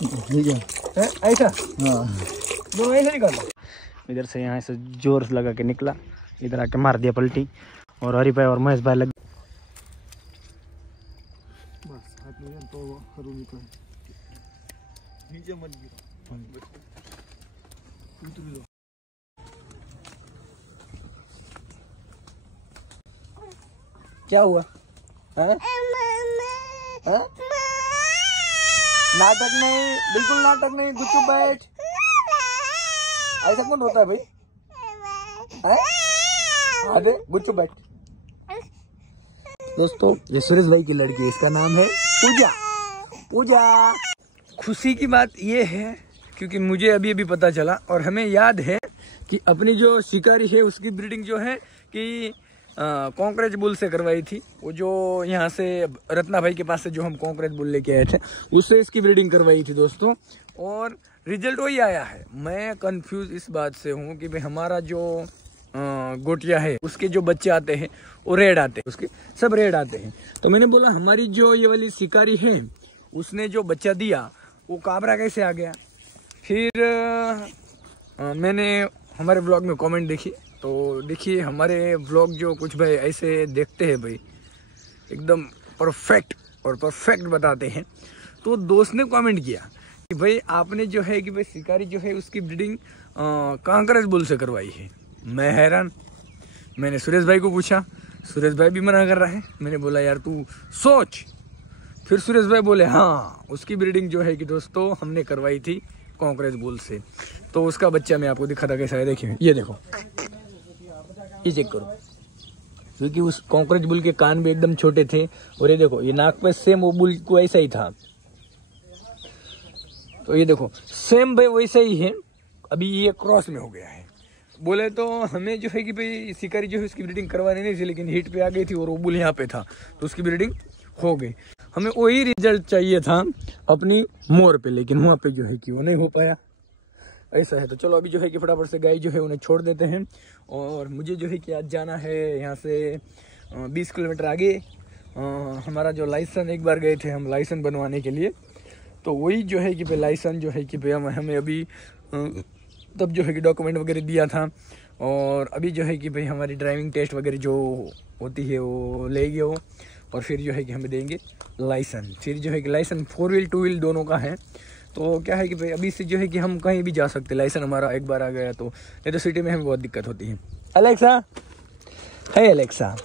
ठीक है ऐसा, हाँ दोनों ऐसे निकालो। इधर से यहाँ से जोर से लगा के निकला, इधर आके मार दिया पलटी, और हरी भाई और महेश भाई लग बस हाथ में तो करूँ निकल नीचे मत गिरो। क्या हुआ? है? नाटक नहीं, बिल्कुल नाटक नहीं, गुच्चू बैठ। ऐसा कौन होता है भाई? आधे गुच्चू बैठ। दोस्तों ये सुरेश भाई की लड़की है, इसका नाम है पूजा। पूजा। खुशी की बात ये है क्योंकि मुझे अभी अभी पता चला और हमें याद है कि अपनी जो शिकारी है उसकी ब्रीडिंग जो है कि कॉन्क्रेज बुल से करवाई थी। वो जो यहाँ से रत्ना भाई के पास से जो हम कॉन्क्रेज बुल लेके आए थे उससे इसकी ब्रीडिंग करवाई थी दोस्तों, और रिजल्ट वही आया है। मैं कंफ्यूज इस बात से हूँ कि भाई हमारा जो गोटिया है उसके जो बच्चे आते हैं वो रेड आते हैं, उसके सब रेड आते हैं। तो मैंने बोला हमारी जो ये वाली शिकारी है उसने जो बच्चा दिया वो काबरा कैसे आ गया। फिर मैंने हमारे ब्लॉग में कमेंट देखी, तो देखिए हमारे व्लॉग जो कुछ भाई ऐसे देखते हैं भाई एकदम परफेक्ट और परफेक्ट बताते हैं। तो दोस्त ने कमेंट किया कि भाई आपने जो है कि भाई शिकारी जो है उसकी ब्रीडिंग कांकरेज बुल से करवाई है। मैं हैरान, मैंने सुरेश भाई को पूछा, सुरेश भाई भी मना कर रहा है। मैंने बोला यार तू सोच। फिर सुरेश भाई बोले हाँ उसकी ब्रीडिंग जो है कि दोस्तों हमने करवाई थी कांकरेज बुल से। तो उसका बच्चा मैं आपको दिखा था कैसा है, देखिए ये देखो, ये चेक करो, क्योंकि उस कांकरेज बुल के कान भी एकदम छोटे थे और ये देखो ये नाक पे सेम वो बुल को ऐसा ही था। तो ये देखो सेम भाई वैसा ही है, अभी ये क्रॉस में हो गया है। बोले तो हमें जो है कि भाई शिकारी जो है उसकी ब्रीडिंग करवानी नहीं थी, लेकिन हिट पे आ गई थी और वो बुल यहाँ पे था तो उसकी ब्रीडिंग हो गई। हमें वही रिजल्ट चाहिए था अपनी मोर पे, लेकिन वहाँ पे जो है कि वो नहीं हो पाया। ऐसा है। तो चलो अभी जो है कि फटाफट से गाय जो है उन्हें छोड़ देते हैं, और मुझे जो है कि आज जाना है यहाँ से 20 किलोमीटर आगे। हमारा जो लाइसेंस, एक बार गए थे हम लाइसेंस बनवाने के लिए, तो वही जो है कि भाई लाइसेंस जो है कि भाई हमें अभी तब जो है कि डॉक्यूमेंट वगैरह दिया था, और अभी जो है कि भाई हमारी ड्राइविंग टेस्ट वगैरह जो होती है वो लेंगे वो, और फिर जो है कि हमें देंगे लाइसेंस। फिर जो है कि लाइसेंस 4 व्हील 2 व्हील दोनों का है। तो क्या है कि भाई अभी से जो है कि हम कहीं भी जा सकते, लाइसेंस हमारा एक बार आ गया तो, नहीं तो सिटी में हमें बहुत दिक्कत होती है। अलेक्सा है, अलेक्सा,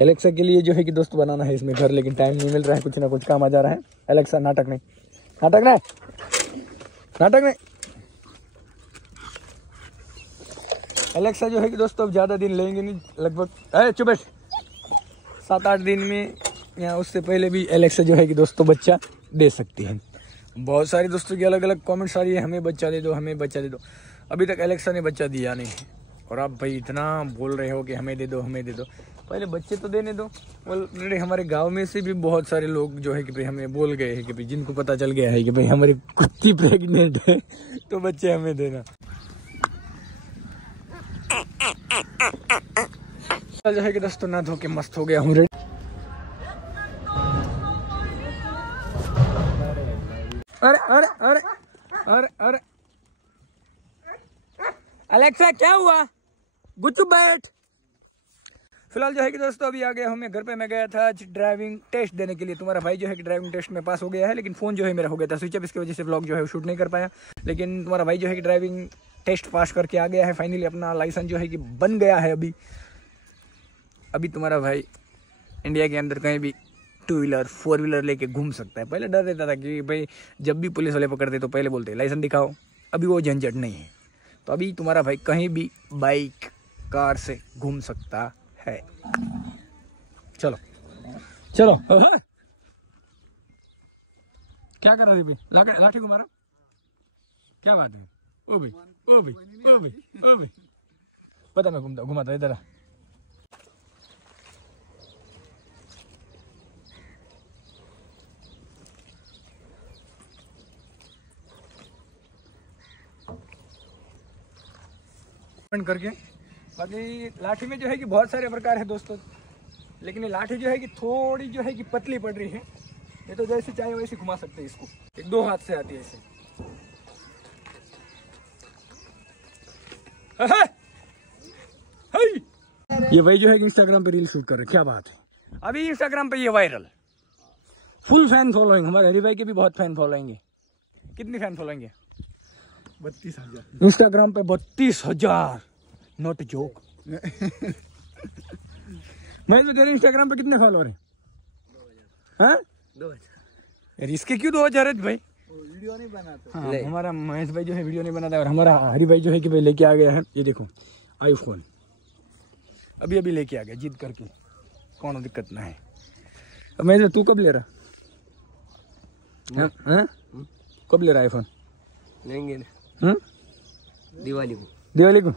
एलेक्सा के लिए जो है कि दोस्त बनाना है इसमें घर, लेकिन टाइम नहीं मिल रहा है, कुछ ना कुछ काम आ जा रहा है। एलेक्सा नाटक नहीं, नाटक नहीं, नाटक नहीं। एलेक्सा जो है कि दोस्तों अब ज़्यादा दिन लेंगे नहीं, लगभग चुप बैठ 7-8 दिन में या उससे पहले भी एलेक्सा जो है कि दोस्तों बच्चा दे सकती है। बहुत सारे दोस्तों की अलग अलग कमेंट्स आ रही है, हमें बच्चा दे दो, हमें बच्चा दे दो। अभी तक एलेक्सा ने बच्चा दिया नहीं है, और आप भाई इतना बोल रहे हो कि हमें दे दो, हमें दे दो। पहले बच्चे तो देने दो। ऑलरेडी हमारे गांव में से भी बहुत सारे लोग जो है कि भाई हमें बोल गए हैं कि भाई जिनको पता चल गया है कि भाई हमारी कुत्ती प्रेग्नेंट है तो बच्चे हमें देना। जो है कि दोस्तों ना धो के मस्त हो गया हूँ रेडी। अरे अरे अरे अरे अरे अलेक्सा क्या हुआ? गुच्चू बैठ। फिलहाल जो है कि दोस्तों अभी आ गया हूँ मैं घर पे। मैं गया था आज ड्राइविंग टेस्ट देने के लिए। तुम्हारा भाई जो है कि ड्राइविंग टेस्ट में पास हो गया है, लेकिन फ़ोन जो है मेरा हो गया था स्विच ऑफ, इसकी वजह से व्लॉग जो है वो शूट नहीं कर पाया। लेकिन तुम्हारा भाई जो है कि ड्राइविंग टेस्ट पास करके आ गया है, फाइनली अपना लाइसेंस जो है कि बन गया है। अभी तुम्हारा भाई इंडिया के अंदर कहीं भी 2 व्हीलर 4 व्हीलर लेके घूम सकता है। पहले डर रहता था कि भाई जब भी पुलिस वाले पकड़ते तो पहले बोलते लाइसेंस दिखाओ, अभी वो झंझट नहीं है। तो अभी तुम्हारा भाई कहीं भी बाइक कार से घूम सकता है। चलो चलो। क्या कर रहा थी भाई? लाठी को मारा, क्या बात है? ओ भाई ओ भाई ओ भाई ओ भाई, पता मैं घुमाता इधर। करके बाकी लाठी में जो है कि बहुत सारे प्रकार है दोस्तों, लेकिन ये लाठी जो है कि थोड़ी जो है कि पतली पड़ रही है, ये तो जैसे चाहे वैसे घुमा सकते हैं इसको, एक दो हाथ से आती है ऐसे। ये भाई जो है कि इंस्टाग्राम पे रील शूट कर रहे, क्या बात है। अभी इंस्टाग्राम पे ये वायरल, फुल फैन फॉलोइंग। हमारे हरी भाई के भी बहुत फैन फॉलोइंग है। कितनी फैन फॉलोइंग है? 32,000 इंस्टाग्राम पे 32,000, नॉट जोक। मैं तो तेरे इंस्टाग्राम पे कितने फॉलोअर हैं? 2000। यार इसके क्यों 2000 है भाई? वीडियो नहीं बनाते। हाँ, हमारा महेश भाई जो है वीडियो नहीं बनाता, और हमारा हरी भाई जो है कि भाई लेके आ गया है, ये देखो आईफोन अभी अभी लेके आ गया जिद करके, कौन दिक्कत ना है। अब महेश भाई तू कब ले रहा? कब ले रहा आईफोन? लेंगे दिवाली को।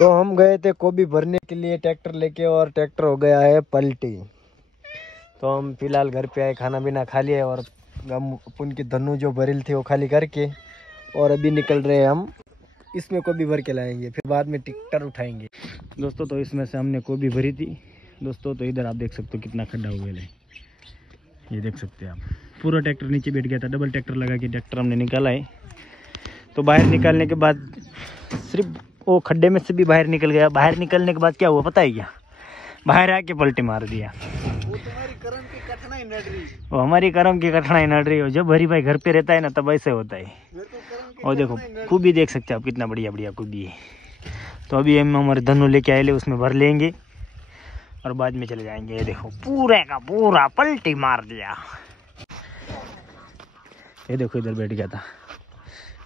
तो हम गए थे गोभी भरने के लिए ट्रैक्टर लेके, और ट्रैक्टर हो गया है पलटी। तो हम फिलहाल घर पे आए, खाना पीना खा लिया, और हम अपन की धनु जो भरेल थी वो खाली करके, और अभी निकल रहे हैं हम। इसमें गोभी भर के लाएंगे, फिर बाद में ट्रैक्टर उठाएंगे दोस्तों। तो इसमें से हमने गोभी भरी थी दोस्तों। तो इधर आप देख सकते हो कितना खड्डा हुआ है, ये देख सकते हैं आप। पूरा ट्रैक्टर नीचे बैठ गया था, डबल ट्रैक्टर लगा के ट्रैक्टर हमने निकाला है। तो बाहर निकालने के बाद सिर्फ वो खड्डे में से भी बाहर निकल गया। बाहर निकलने के बाद क्या हुआ पता है क्या? बाहर आके पलटी मार दिया। वो तुम्हारी कर्म की कठिनाई नड रही। वो हमारी कर्म की कठिनाई नड़ रही हो। जब हरी भाई घर पे रहता है ना तब ऐसे होता है। मेरे को कर्म की और देखो खूबी देख सकते हैं आप, कितना बढ़िया बढ़िया खूबी है। तो अभी हम हमारे धनु लेके आए ले, उसमें भर लेंगे और बाद में चले जाएंगे। ये देखो पूरे का पूरा पलटी मार दिया। ये देखो इधर बैठ गया था,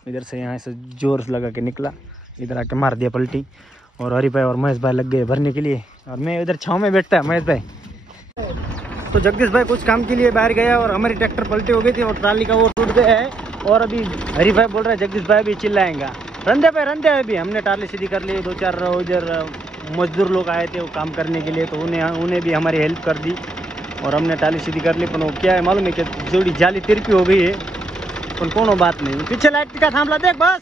इधर से यहाँ से जोर से लगा के निकला, इधर आके मार दिया पलटी। और हरी भाई और महेश भाई लग गए भरने के लिए, और मैं इधर छाँव में बैठता है महेश भाई। तो जगदीश भाई कुछ काम के लिए बाहर गया, और हमारी ट्रैक्टर पलटी हो गई थी, और ट्राली का वो टूट गया है। और अभी हरी भाई बोल रहा है जगदीश भाई भी चिल्लाएंगा, रंधे पे रंधे। अभी हमने ट्राली सीधी कर ली। 2-4 उधर मजदूर लोग आए थे वो काम करने के लिए, तो उन्हें भी हमारी हेल्प कर दी, और हमने ट्राली सीधी कर ली। पर वो क्या है मालूम है कि जोड़ी जाली तिरपी हो गई है, पर कोनो बात नहीं। पीछे लाइट का थामला देख बस।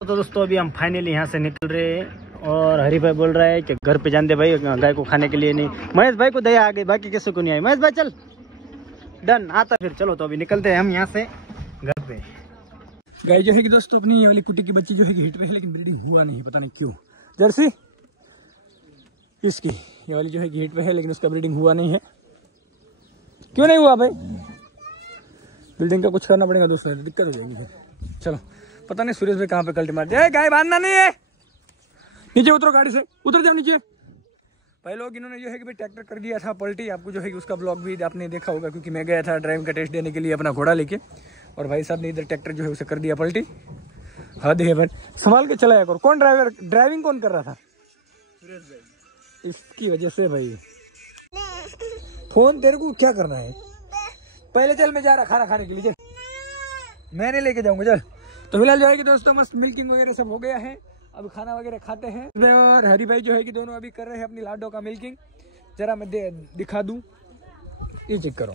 तो दोस्तों अभी हम फाइनली यहाँ से निकल रहे हैं, और हरी भाई बोल रहा है कि घर पे जान दे भाई, गाय को खाने के लिए नहीं। महेश भाई को दया आ गई, बाकी किसी को नहीं आई। महेश भाई चल डन आता फिर। चलो तो अभी निकलते हैं हम यहाँ से घर पे। गाय जो है कि दोस्तों अपनी ये वाली कुटी की बच्ची जो है कि हिट पे है, लेकिन ब्रीडिंग हुआ नहीं, पता नहीं क्यों। जर्सी इसकी ये वाली जो है कि हिट पे है, लेकिन उसका ब्रीडिंग हुआ नहीं है। क्यों नहीं हुआ भाई? बिल्डिंग का कुछ करना पड़ेगा दोस्तों, दिक्कत हो जाएगी फिर। चलो पता नहीं सुरेश भाई कहाँ पे कल्टी मार दिया। गाय बांधना नहीं है, नीचे उतरो, गाड़ी से उतर जाओ नीचे। भाई लोग इन्होंने जो है कि भाई ट्रैक्टर कर दिया था पलटी। आपको जो है कि उसका ब्लॉग भी आपने देखा होगा, क्योंकि मैं गया था ड्राइविंग का टेस्ट देने के लिए अपना घोड़ा लेके, और भाई साहब ने इधर ट्रैक्टर जो है उसे कर दिया पलटी। हद है भाई, संभाल के चलाया करो। कौन ड्राइविंग कौन कर रहा था? सुरेश भाई। इसकी वजह से भाई फोन तेरे को क्या करना है? पहले चल, मैं जा रहा खाना खाने के लिए, मैं नहीं लेके जाऊंगा, चल। तो फिलहाल जो है कि दोस्तों मस्त मिल्किंग वगैरह सब हो गया है, अब खाना वगैरह खाते हैं। और हरी भाई जो है कि दोनों अभी कर रहे हैं अपनी लाडो का मिल्किंग। जरा मैं दिखा दूं, ये चेक करो।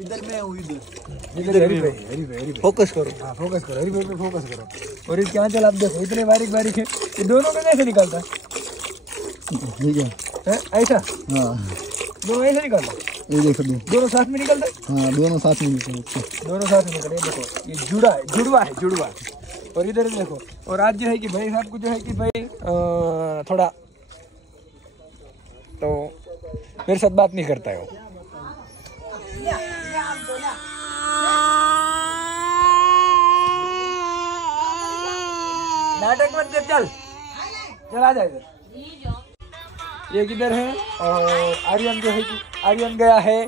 इधर मैं हूँ, इधर हरी भाई फोकस करो। हाँ फोकस करो, हरी भाई पे फोकस करो। और इसके आंचल आप देखो, इतने बारीक बारीक है। ये दोनों में कैसे निकलता है? ठीक है ऐसा? हाँ दोनों ऐसे निकलता है? ये देखो दोनों साथ में निकलता है? हाँ दोनों साथ में निकलते। दोनों साथ में निकले। देखो ये जुड़वा है। और इधर देखो। और आज जो है कि भाई साहब को जो है कि भाई थोड़ा तो मेरे साथ बात नहीं करता है वो। नाटक मत कर, चल आ जा इधर। ये किधर है? और आर्यन जो है कि आर्यन गया है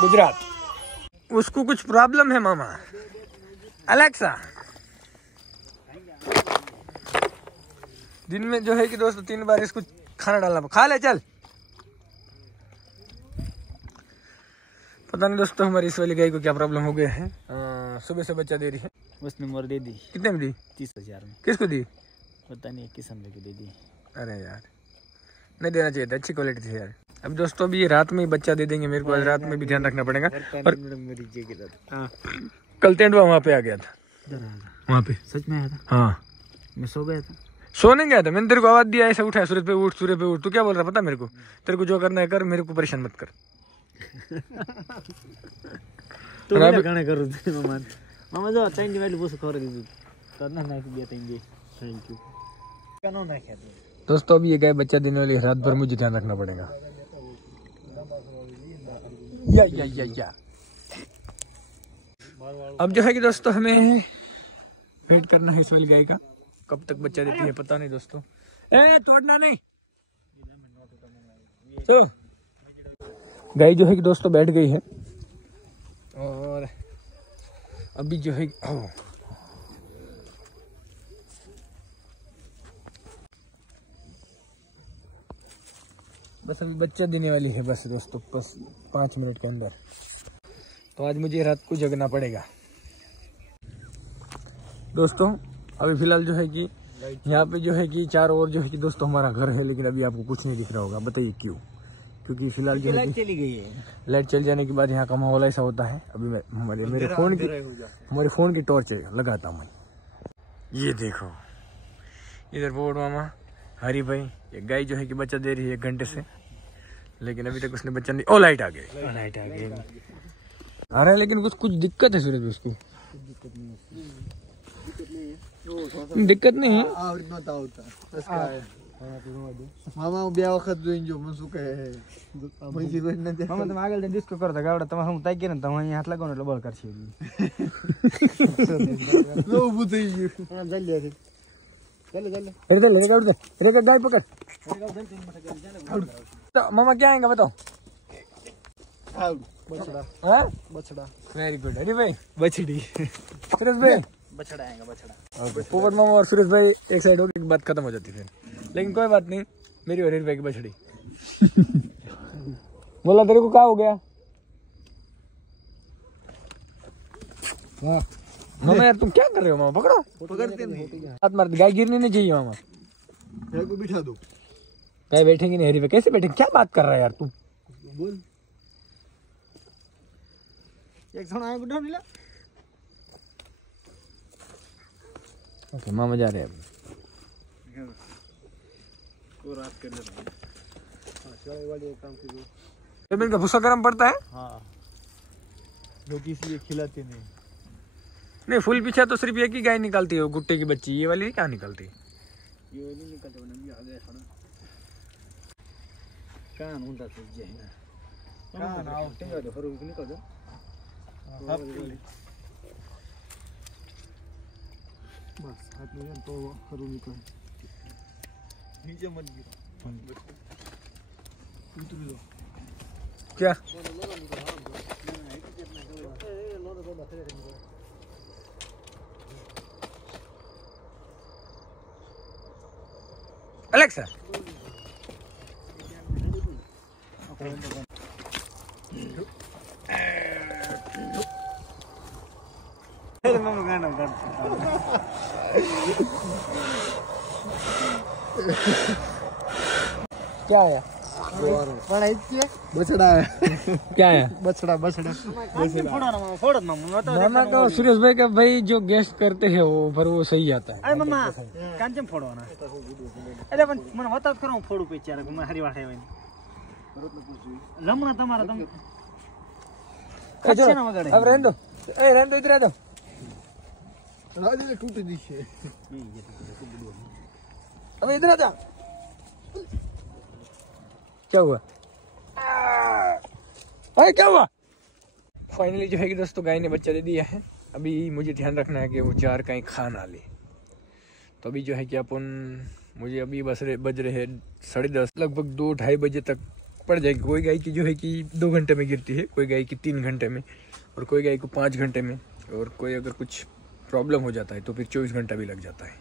गुजरात, उसको कुछ प्रॉब्लम है मामा। अलेक्सा, दिन में जो है कि दोस्तों 3 बार इसको खाना डालना, खा ले चल। पता नहीं दोस्तों हमारी इस वाली गाय को क्या प्रॉब्लम हो गया है। सुबह से बच्चा दे रही है, उसने मोर दे दी। कितने में दी? 30,000 में। किसको दी? पता नहीं, किसान भाई को दे दी। अरे यार नहीं देना चाहिए था, अच्छी क्वालिटी थी यार। अब दोस्तों अभी ये रात में ही बच्चा दे देंगे, मेरे को आज रात में भी ध्यान रखना पड़ेगा। और कल तेंदुआ वहाँ पे आ गया था, वहाँ पे। सच में आया था? हाँ मैं सो गया था। सोने गया था, मैंने तेरे को आवाज दिया ऐसा उठा, सूरज पे उठ, सूरज पे उठ। तू क्या बोल रहा पता मेरे को? तेरे को जो करना है कर, मेरे को परेशान मत कर। तू क्या गाना कर रही थी मामा? मामा जो टाइम की वैल्यू बहुत खबर दी करना ना कि दिया थैंक यू कानो ना क्या दोस्तों अभी ये गाय बच्चा देने वाली, रात भर मुझे ध्यान रखना पड़ेगा। या अब जो है कि दोस्तों हमें वेट करना है इस वाली गाय का, कब तक बच्चा देती है पता नहीं दोस्तों। तोड़ना नहीं। तो गाय जो है कि दोस्तों बैठ गई है और अभी जो है बस अभी बच्चा देने वाली है बस दोस्तों, बस 5 मिनट के अंदर। तो आज मुझे रात को जगना पड़ेगा दोस्तों। अभी फिलहाल जो है कि यहाँ पे जो है कि चारों ओर जो है कि दोस्तों हमारा घर है, लेकिन अभी आपको कुछ नहीं दिख रहा होगा। बताइए क्यों? क्योंकि फिलहाल जो है चली गई है। लाइट चल जाने के बाद यहाँ का माहौल ऐसा होता है। अभी मैं मेरे फोन की टॉर्च लगाता हूँ मैं। ये देखो इधर बोर्ड मामा हरी भाई, ये गाय जो है कि बच्चा दे रही है 1 घंटे से, लेकिन अभी तक उसने बच्चा नहीं। ओ लाइट आ गई आ रहा है, लेकिन कुछ दिक्कत है सूरज उसकी। दिक्कत नहीं है मामा ब्या वखत जोइन जो मनसुख है म्हणजे रोज न मामा तुम આગળ ડિસ્કો કરતા ગાવડા તમે હું તાઈ કે ને તમે અહીં હાથ લગાવો ને એટલે બોલ કરશે नो ऊભું થઈ ગયું જલ્દી છે चल रेगा गाय पकड़। तो मामा क्या आएगा बताओ? बछड़ा वेरी गुड। अरे भाई बछड़ी, सुरेश भाई बछड़ा आएगा बछड़ा। पोपट मामा और सुरेश भाई एक साइड हो गई, बात खत्म हो जाती फिर। लेकिन कोई बात नहीं, मेरी और भाई की बछड़ी। बोला तेरे को क्या हो गया? मामा यार तुम क्या कर रहे हो? मामा पकड़ो, पकड़ते नहीं, हाथ मार। गाय गिरनी नहीं चाहिए मामा। गाय को बिठा दो। गाय बैठेंगे नहीं हरी पे, कैसे बैठेंगे? क्या बात कर रहा है यार तू? बोल एक क्षण आए बिठा मिला। ओके मामा जा रहे हैं अब। वो रात कर ले रहा है वाली एक काम की दो। तो इनका भूसा गर्म पड़ता है। हाँ लोग इसलिए खिलाते नहीं, फुल पीछा तो सिर्फ एक ही गाय निकालती है, गुट्टे की बच्ची। ये वाली क्या निकालती? ये नहीं निकलते बना भी आ गया थोड़ा कान ਹੁੰਦਾ तो जे है ना कान आओ टेंगा दो फरो निकल दो। बस हाथ में तो करूँ निकल नीचे मत गिरो। उतर दो क्या? अलेक्सा क्या है? बछड़ा है। क्या है? बछड़ा बछड़ा फोड़ मामा मामा का सुरेश भाई का भाई जो गेस्ट करते हैं वो पर वो सही आता है। अरे मामा कांचम फोड़ो ना। अरे पण મને વાત કરો હું ફોડું પે ચાર હું હરી વાઠે હોય લમણા તમારા તમ चलो, अब रहने दो। ए रहने दो, इधर आ जाओ। राजे टूट दी है। अब इधर आ जा। क्या हुआ? अरे क्या हुआ? फाइनली जो है कि दोस्तों गाय ने बच्चा दे दिया है। अभी मुझे ध्यान रखना है कि वो चार कहीं खा ना ले। तो अभी जो है कि अपन मुझे अभी बज रहे हैं 10:30, लगभग 2-2:30 बजे तक पड़ जाएगी। कोई गाय की जो है कि 2 घंटे में गिरती है, कोई गाय की 3 घंटे में, और कोई गाय को 5 घंटे में, और कोई अगर कुछ प्रॉब्लम हो जाता है तो फिर 24 घंटा भी लग जाता है।